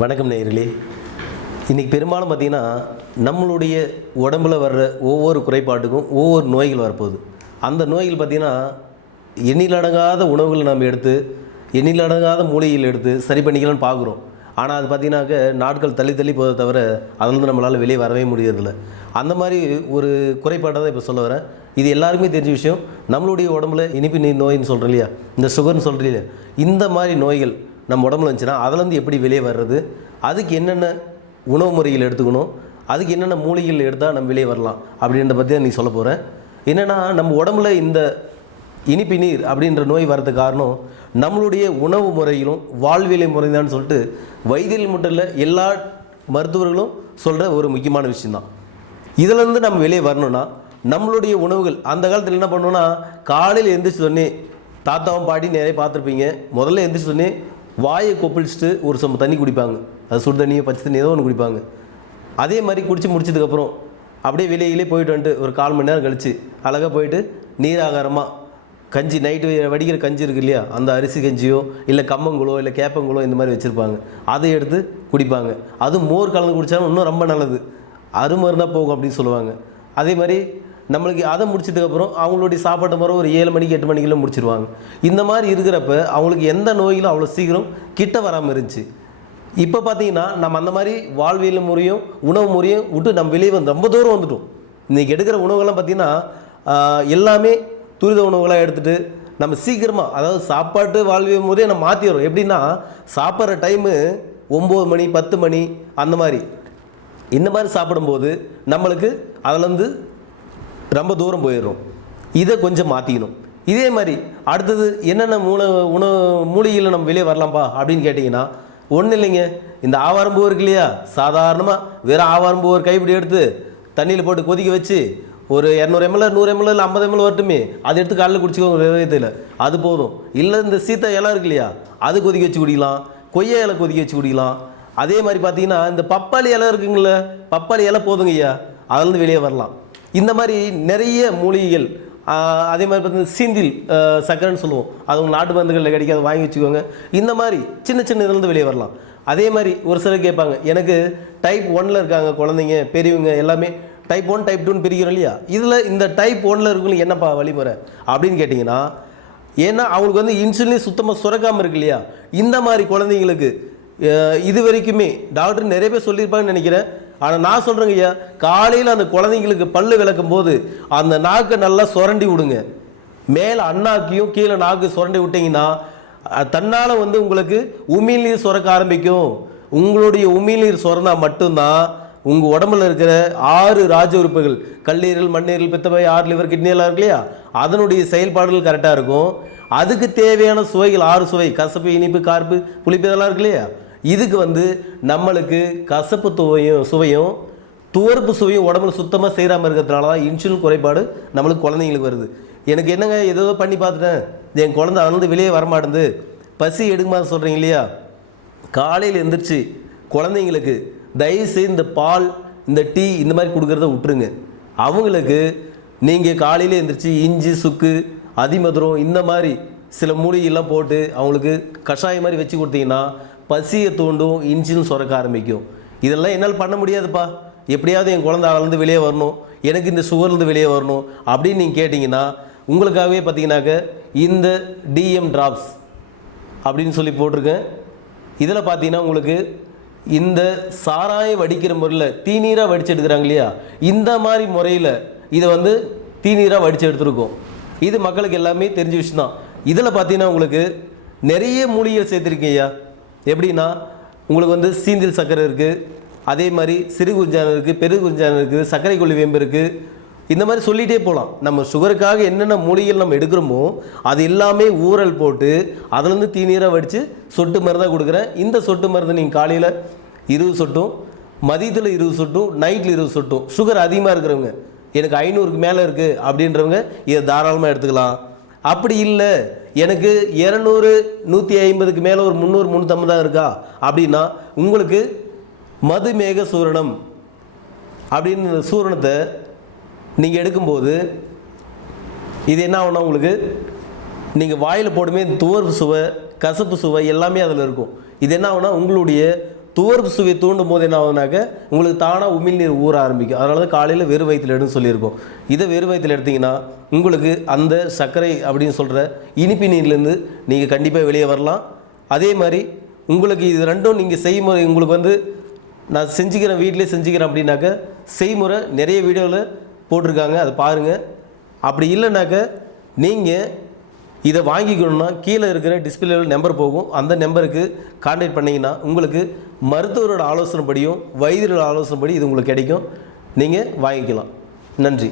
வணக்கம் நேயர்களே. இன்றைக்கி பெரும்பாலும் பார்த்திங்கன்னா நம்மளுடைய உடம்புல வர்ற ஒவ்வொரு குறைபாட்டுக்கும் ஒவ்வொரு நோய்கள் வரப்போகுது. அந்த நோய்கள் பார்த்திங்கன்னா எண்ணிலடங்காத உணவுகளை நம்ம எடுத்து எண்ணிலடங்காத மூலிகைகள் எடுத்து சரி பண்ணிக்கலாம்னு பார்க்குறோம். ஆனால் அது பார்த்திங்கனாக்க நாட்கள் தள்ளி தள்ளி போதை தவிர அதுலேருந்து நம்மளால் வெளியே வரவே முடியறதில்ல. அந்த மாதிரி ஒரு குறைபாட்டை தான் இப்போ சொல்ல வரேன். இது எல்லாருக்குமே தெரிஞ்ச விஷயம். நம்மளுடைய உடம்புல இனிப்பு நீர் நோயின்னு சொல்கிறோம் இல்லையா? இந்த சுகர்னு சொல்கிறீங்க இந்த மாதிரி நோய்கள் நம்ம உடம்புல இருந்துச்சுன்னா அதிலேருந்து எப்படி வெளியே வர்றது? அதுக்கு என்னென்ன உணவு முறைகள் எடுத்துக்கணும்? அதுக்கு என்னென்ன மூலிகைகள் எடுத்தால் நம்ம வெளியே வரலாம்? அப்படின்றத பற்றி தான் நீ சொல்ல போகிறேன் என்னென்னா நம்ம உடம்புல இந்த இனிப்பு நீர் அப்படின்ற நோய் வரது காரணம் நம்மளுடைய உணவு முறையிலும் வாழ்வியலை முறைதான்னு சொல்லிட்டு வைத்தியல் மட்டும் இல்லை எல்லா மருத்துவர்களும் சொல்கிற ஒரு முக்கியமான விஷயந்தான் இதிலேருந்து நம்ம வெளியே வரணும்னா நம்மளுடைய உணவுகள் அந்த காலத்தில் என்ன பண்ணோன்னா காலையில் எழுந்திரிச்சு சொன்னே தாத்தாவும் பாட்டி நிறைய பார்த்துருப்பீங்க. முதல்ல எழுந்திரிச்சு சொன்னே வாயை கொப்பளிச்சுட்டு ஒரு சம தண்ணி குடிப்பாங்க. அது சுடு தண்ணியோ பச்சை தண்ணி ஏதோ ஒன்று குடிப்பாங்க. அதே மாதிரி குடித்து முடிச்சதுக்கப்புறம் அப்படியே வெளியிலே போயிட்டு வந்துட்டு ஒரு கால் மணி நேரம் கழிச்சு அழகாக போயிட்டு நீராகாரமாக கஞ்சி நைட்டு வடிக்கிற கஞ்சி இருக்கு இல்லையா? அந்த அரிசி கஞ்சியோ இல்லை கம்மங்குளோ இல்லை கேப்பங்குளோ இந்த மாதிரி வச்சுருப்பாங்க. அதை எடுத்து குடிப்பாங்க. அது மோர் கலந்து குடித்தாலும் இன்னும் ரொம்ப நல்லது. அருமருந்தாக போகும் அப்படின்னு சொல்லுவாங்க. அதே மாதிரி நம்மளுக்கு அதை முடிச்சதுக்கப்புறம் அவங்களுடைய சாப்பாட்டு முறை ஒரு ஏழு மணிக்கு எட்டு மணிக்கெல்லாம் முடிச்சிருவாங்க. இந்த மாதிரி இருக்கிறப்ப அவங்களுக்கு எந்த நோய்களும் அவ்வளோ சீக்கிரம் கிட்ட வராமல் இருந்துச்சு. இப்போ பார்த்தீங்கன்னா நம்ம அந்த மாதிரி வாழ்வியல் முறையும் உணவு முறையும் விட்டு நம்ம வெளியே வந்து ரொம்ப தூரம் வந்துட்டோம். இன்றைக்கி எடுக்கிற உணவுகள்லாம் பார்த்திங்கன்னா எல்லாமே துரித உணவுகளாக எடுத்துகிட்டு நம்ம சீக்கிரமாக அதாவது சாப்பாட்டு வாழ்வியல் முறையை நம்ம மாற்றிடுறோம் எப்படின்னா சாப்பிட்ற டைமு ஒம்பது மணி பத்து மணி அந்த மாதிரி. இந்த மாதிரி சாப்பிடும்போது நம்மளுக்கு அதுலேருந்து ரொம்ப தூரம் போயிடும் இதை கொஞ்சம் மாற்றிக்கணும் இதே மாதிரி அடுத்தது என்னென்ன மூல உணவு மூலிகையில் நம்ம வெளியே வரலாம்ப்பா அப்படின்னு கேட்டிங்கன்னா ஒன்றும் இல்லைங்க. இந்த ஆவாரம்பூ இருக்கு இல்லையா? சாதாரணமாக வெறும் ஆவாரம்பூ ஒரு கைப்பிடி எடுத்து தண்ணியில் போட்டு கொதிக்க வச்சு ஒரு இரநூறு எம்எல் நூறு எம்எல் இல்லை ஐம்பது எம்எல் வரட்டுமே. அதை எடுத்து காலையில் குடிச்சிக்கோங்க விதத்தில் அது போதும். இல்லை இந்த சீத்தை இலை இருக்கு இல்லையா? அது கொதிக்க வச்சு குடிக்கலாம். கொய்யா இலை கொதிக்க வச்சு குடிக்கலாம். அதே மாதிரி பார்த்தீங்கன்னா இந்த பப்பாளி இலை இருக்குங்களே பப்பாளி இலை போதுங்க ஐயா அதுலேருந்து வெளியே வரலாம். இந்த மாதிரி நிறைய மூலிகைகள் அதே மாதிரி பார்த்தீங்கன்னா சீந்தில் சக்கரைன்னு சொல்லுவோம். அது உங்கள் நாட்டு மருந்துகளில் கிடைக்காது வாங்கி வச்சுக்கோங்க. இந்த மாதிரி சின்ன சின்ன இதுலேருந்து வெளியே வரலாம். அதே மாதிரி ஒரு சிலர் கேட்பாங்க எனக்கு டைப் ஒனில் இருக்காங்க குழந்தைங்க பெரியவங்க எல்லாமே. டைப் ஒன் டைப் டூன்னு பிரிக்கிறோம் இல்லையா? இதில் இந்த டைப் ஒனில் இருக்கவங்களுக்கு என்னப்பா வழிமுறை அப்படின்னு கேட்டிங்கன்னா ஏன்னா அவங்களுக்கு வந்து இன்சுலின் சுத்தமாக சுரக்காமல் இருக்கு இல்லையா? இந்த மாதிரி குழந்தைங்களுக்கு இது வரைக்குமே டாக்டர் நிறைய பேர் சொல்லியிருப்பாங்கன்னு நினைக்கிறேன். ஆனால் நான் சொல்கிறேங்க ஐயா காலையில் அந்த குழந்தைங்களுக்கு பல்லு விளக்கும் போது அந்த நாக்கை நல்லா சுரண்டி விடுங்க. மேலே அண்ணாக்கியும் கீழே நாக்கு சுரண்டி விட்டிங்கன்னா தன்னால் வந்து உங்களுக்கு உமிழ்நீர் சுரக்க ஆரம்பிக்கும். உங்களுடைய உமிழ்நீர் சுரந்தா மட்டும்தான் உங்கள் உடம்புல இருக்கிற ஆறு ராஜ உறுப்புகள் கல்லீரல் மண்ணீரல் பித்தப்பை ஆறு லிவர் கிட்னி எல்லாம் இருக்கு இல்லையா? அதனுடைய செயல்பாடுகள் கரெக்டாக இருக்கும். அதுக்கு தேவையான சுவைகள் ஆறு சுவை கசப்பு இனிப்பு கார்ப்பு புளிப்பு இதெல்லாம் இருக்கு இல்லையா? இதுக்கு வந்து நம்மளுக்கு கசப்பு துவையும் சுவையும் துவர்ப்பு சுவையும் உடம்புல சுத்தமாக செய்கிறாமல் இருக்கிறதுனால தான் இன்சுலின் குறைபாடு நம்மளுக்கு குழந்தைங்களுக்கு வருது. எனக்கு என்னங்க ஏதோ பண்ணி பார்த்துட்டேன். என் குழந்தை அதுலேருந்து வெளியே வரமாட்டேங்குது. பசி எடுக்குமா சொல்கிறீங்க இல்லையா? காலையில் எந்திரிச்சு குழந்தைங்களுக்கு தயவுசெய்து இந்த பால் இந்த டீ இந்த மாதிரி கொடுக்குறத விட்டுருங்க. அவங்களுக்கு நீங்கள் காலையில் எந்திரிச்சு இஞ்சி சுக்கு அதிமதுரம் இந்த மாதிரி சில மூலிகைலாம் போட்டு அவங்களுக்கு கஷாயம் மாதிரி வச்சு கொடுத்தீங்கன்னா பசியை தூண்டும் இன்ஜின் சுரக்க ஆரம்பிக்கும். இதெல்லாம் என்னால் பண்ண முடியாதுப்பா. எப்படியாவது என் குழந்தை அதுலேருந்து வெளியே வரணும். எனக்கு இந்த சுகர்லேருந்து வெளியே வரணும் அப்படின்னு நீங்கள் கேட்டிங்கன்னா உங்களுக்காகவே பார்த்தீங்கன்னாக்க இந்த டிஎம் ட்ராப்ஸ் அப்படின்னு சொல்லி போட்டிருக்கேன். இதில் பார்த்தீங்கன்னா உங்களுக்கு இந்த சாராயம் வடிக்கிற முறையில் தீநீராக வடித்து எடுக்கிறாங்க இல்லையா? இந்த மாதிரி முறையில் இதை வந்து தீநீராக வடித்து எடுத்துருக்கோம். இது மக்களுக்கு எல்லாமே தெரிஞ்ச விஷயம் தான் இதில் பார்த்தீங்கன்னா உங்களுக்கு நிறைய மூலிகை சேர்த்துருக்கீங்க ஐயா. எப்படின்னா உங்களுக்கு வந்து சீந்தில் சர்க்கரை இருக்குது அதே மாதிரி சிறு குறிஞ்சானம் இருக்குது பெரு குறிஞ்சானம் இருக்குது சர்க்கரை கொள்ளி வேம்பு இருக்குது இந்த மாதிரி சொல்லிகிட்டே போகலாம் நம்ம சுகருக்காக என்னென்ன மூலிகைகள் நம்ம எடுக்கிறோமோ அது எல்லாமே ஊறல் போட்டு அதுலேருந்து தீநீராக வடித்து சொட்டு மருந்தாக கொடுக்குறேன். இந்த சொட்டு மருந்து நீங்கள் காலையில் இருபது சொட்டும் மதியத்தில் இருபது சொட்டும் நைட்டில் இருபது சொட்டும். சுகர் அதிகமாக இருக்கிறவங்க எனக்கு ஐநூறுக்கு மேலே இருக்குது அப்படின்றவங்க இதை தாராளமாக எடுத்துக்கலாம். அப்படி இல்லை. எனக்கு இரநூறு நூற்றி ஐம்பதுக்கு மேலே ஒரு முந்நூறு முந்நூற்றம்பது தான் இருக்கா? அப்படின்னா உங்களுக்கு மதுமேக சூரணம் அப்படின்னு சூரணத்தை நீங்கள் எடுக்கும்போது இது என்ன ஆகும்னா உங்களுக்கு நீங்கள் வாயில் போடுமே துவர்ப்பு சுவை கசப்பு சுவை எல்லாமே அதில் இருக்கும். இது என்ன ஆகுனா உங்களுடைய துவர்ப்பு சுவை தூண்டும் போது என்ன ஆகுதுனாக்க உங்களுக்கு தானாக உமிழ்நீர் ஊற ஆரம்பிக்கும். அதனால தான் காலையில் வெறும் வயிற்றில் எடுன்னு சொல்லியிருக்கோம். இதை வெறும் வயிற்றில் எடுத்தீங்கன்னா உங்களுக்கு அந்த சர்க்கரை அப்படின்னு சொல்கிற இனிப்பு நீர்லேருந்து நீங்கள் கண்டிப்பாக வெளியே வரலாம். அதே மாதிரி உங்களுக்கு இது ரெண்டும் நீங்கள் செய்முறை உங்களுக்கு வந்து நான் செஞ்சுக்கிறேன் வீட்டிலே செஞ்சுக்கிறேன் அப்படின்னாக்க செய்முறை நிறைய வீடியோவில் போட்டிருக்காங்க. அதை பாருங்கள் அப்படி இல்லைனாக்க நீங்கள் இதை வாங்கிக்கணும்னா கீழே இருக்கிற டிஸ்பிளேவில் நம்பர் போகும். அந்த நம்பருக்கு கான்டாக்ட் பண்ணிங்கன்னா உங்களுக்கு மருத்துவரோட ஆலோசனைப்படியும் வைத்தியரோட ஆலோசனைப்படி இது உங்களுக்கு கிடைக்கும். நீங்கள் வாங்கிக்கலாம். நன்றி.